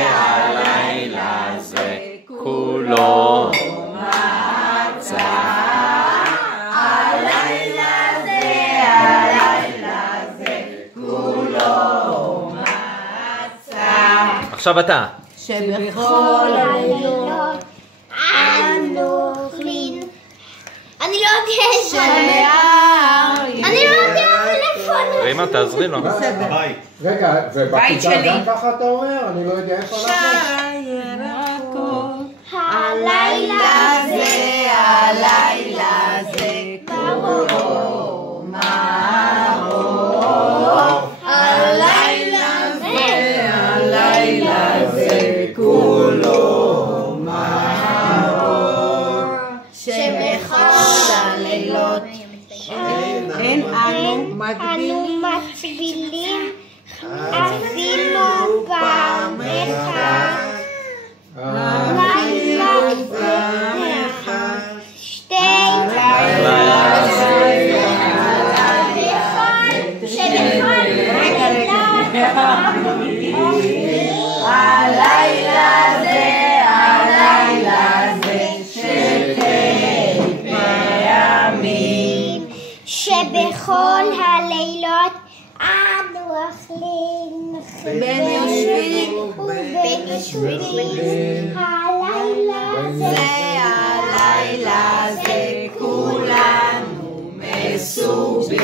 הלילה זה כולו מצה. הלילה זה כולו מצה. עכשיו אתה. שבכל הלילות אנו אוכלים. אני לא יודע טלפון. רימה, תעזרי לו. רגע, ובכיתה גם ככה אתה אומר? אני לא יודע איפה אנחנו. הלילה זה כולו מאור. הלילה זה כולו מאור. שבכל הלילות אין אנו מצבילים אפילו פעם אחת. הלילה זה שתי פעמים. שבכל הלילות אנו אוכלים בין יושבים. הלילה זה כולנו מסובים.